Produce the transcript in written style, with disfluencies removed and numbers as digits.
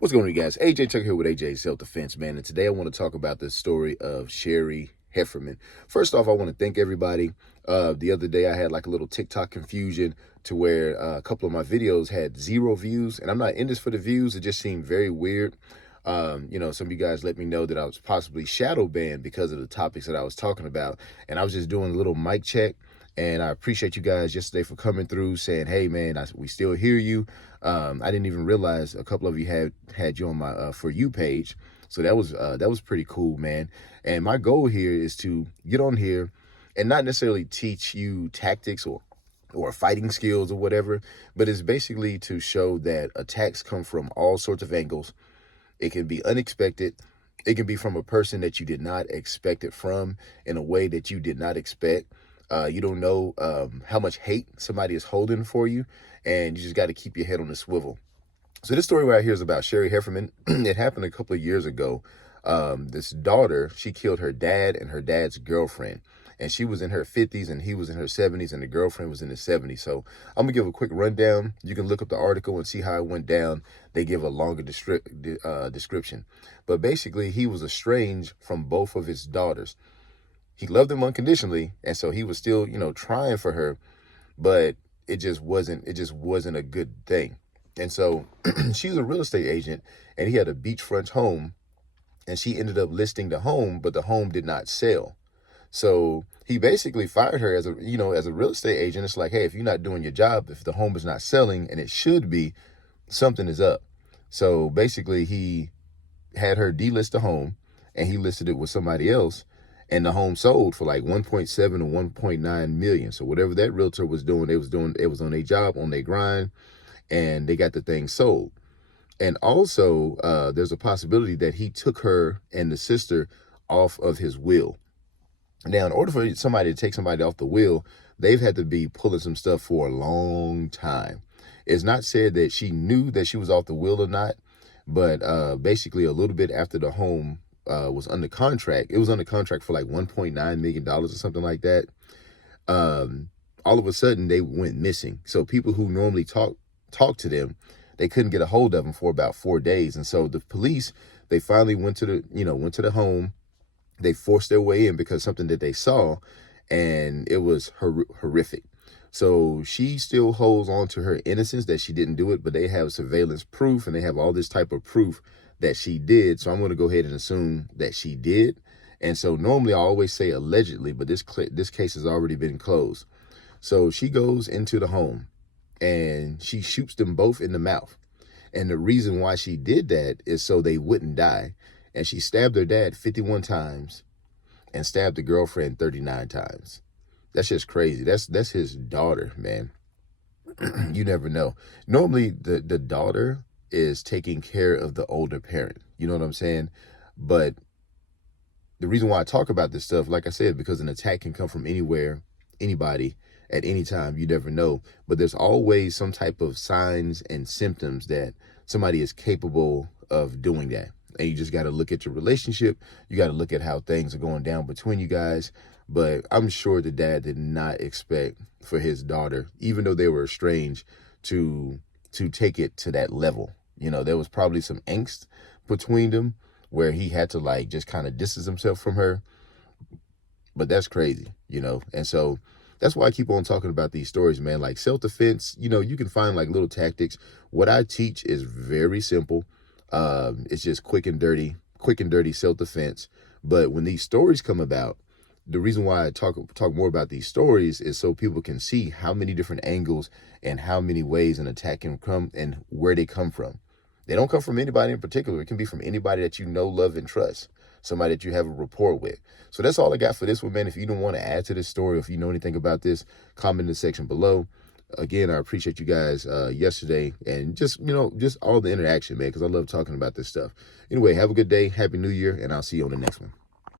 What's going on, you guys? AJ Tucker here with AJ Self Defense, man. And today I want to talk about the story of Lee Heffernan. First off, I want to thank everybody. The other day I had like a little TikTok confusion to where a couple of my videos had 0 views. And I'm not in this for the views. It just seemed very weird. Some of you guys let me know that I was possibly shadow banned because of the topics that I was talking about. And I was just doing a little mic check. And I appreciate you guys yesterday for coming through saying, hey, man, we still hear you. I didn't even realize a couple of you had you on my For You page. So that was pretty cool, man. And my goal here is to get on here and not necessarily teach you tactics or fighting skills or whatever, but it's basically to show that attacks come from all sorts of angles. It can be unexpected. It can be from a person that you did not expect it from in a way that you did not expect. You don't know how much hate somebody is holding for you, and you just got to keep your head on the swivel. So this story right here is about Lee Heffernan. It happened a couple of years ago. This daughter, she killed her dad and her dad's girlfriend, and she was in her 50s and he was in her 70s and the girlfriend was in his 70s. So I'm gonna give a quick rundown. You can look up the article and see how it went down. They give a longer description, but basically he was estranged from both of his daughters. He loved them unconditionally, and so he was still, trying for her, but it just wasn't a good thing. And so she was a real estate agent, and he had a beachfront home, and she ended up listing the home, but the home did not sell. So he basically fired her as a real estate agent. It's like, hey, if you're not doing your job, if the home is not selling, and it should be, something is up. So basically he had her delist the home, and he listed it with somebody else. And the home sold for like 1.7 or 1.9 million. So whatever that realtor was doing, it was on their job, on their grind, and they got the thing sold. And also, there's a possibility that he took her and the sister off of his will. Now, in order for somebody to take somebody off the will, they've had to be pulling some stuff for a long time. It's not said that she knew that she was off the will or not, but basically a little bit after the home was under contract. It was under contract for like $1.9 million or something like that. All of a sudden they went missing. So people who normally talk to them, they couldn't get a hold of them for about 4 days. And so the police, they finally went to the home. They forced their way in because something that they saw, and it was horrific. So she still holds on to her innocence that she didn't do it, but they have surveillance proof and they have all this type of proof that she did. So I'm going to go ahead and assume that she did. And so normally I always say allegedly, but this case has already been closed. So she goes into the home and she shoots them both in the mouth. And the reason why she did that is so they wouldn't die. And she stabbed her dad 51 times and stabbed the girlfriend 39 times. That's just crazy. That's his daughter, man. You never know. Normally the daughter is taking care of the older parent. You know what I'm saying? But the reason why I talk about this stuff, like I said, because an attack can come from anywhere, anybody, at any time. You never know. But there's always some type of signs and symptoms that somebody is capable of doing that. And you just got to look at your relationship. You got to look at how things are going down between you guys. But I'm sure the dad did not expect for his daughter, even though they were estranged, to take it to that level. There was probably some angst between them where he had to like just kind of distance himself from her. But that's crazy, And so that's why I keep on talking about these stories, man. Like self-defense, you can find like little tactics. What I teach is very simple. It's just quick and dirty self-defense. But when these stories come about, the reason why I talk more about these stories is so people can see how many different angles and how many ways an attack can come and where they come from. They don't come from anybody in particular. It can be from anybody that you know, love, and trust, somebody that you have a rapport with. So that's all I got for this one, man. If you don't want to add to this story, or if you know anything about this, comment in the section below. Again, I appreciate you guys yesterday and just all the interaction, man, because I love talking about this stuff. Anyway, have a good day. Happy New Year, and I'll see you on the next one.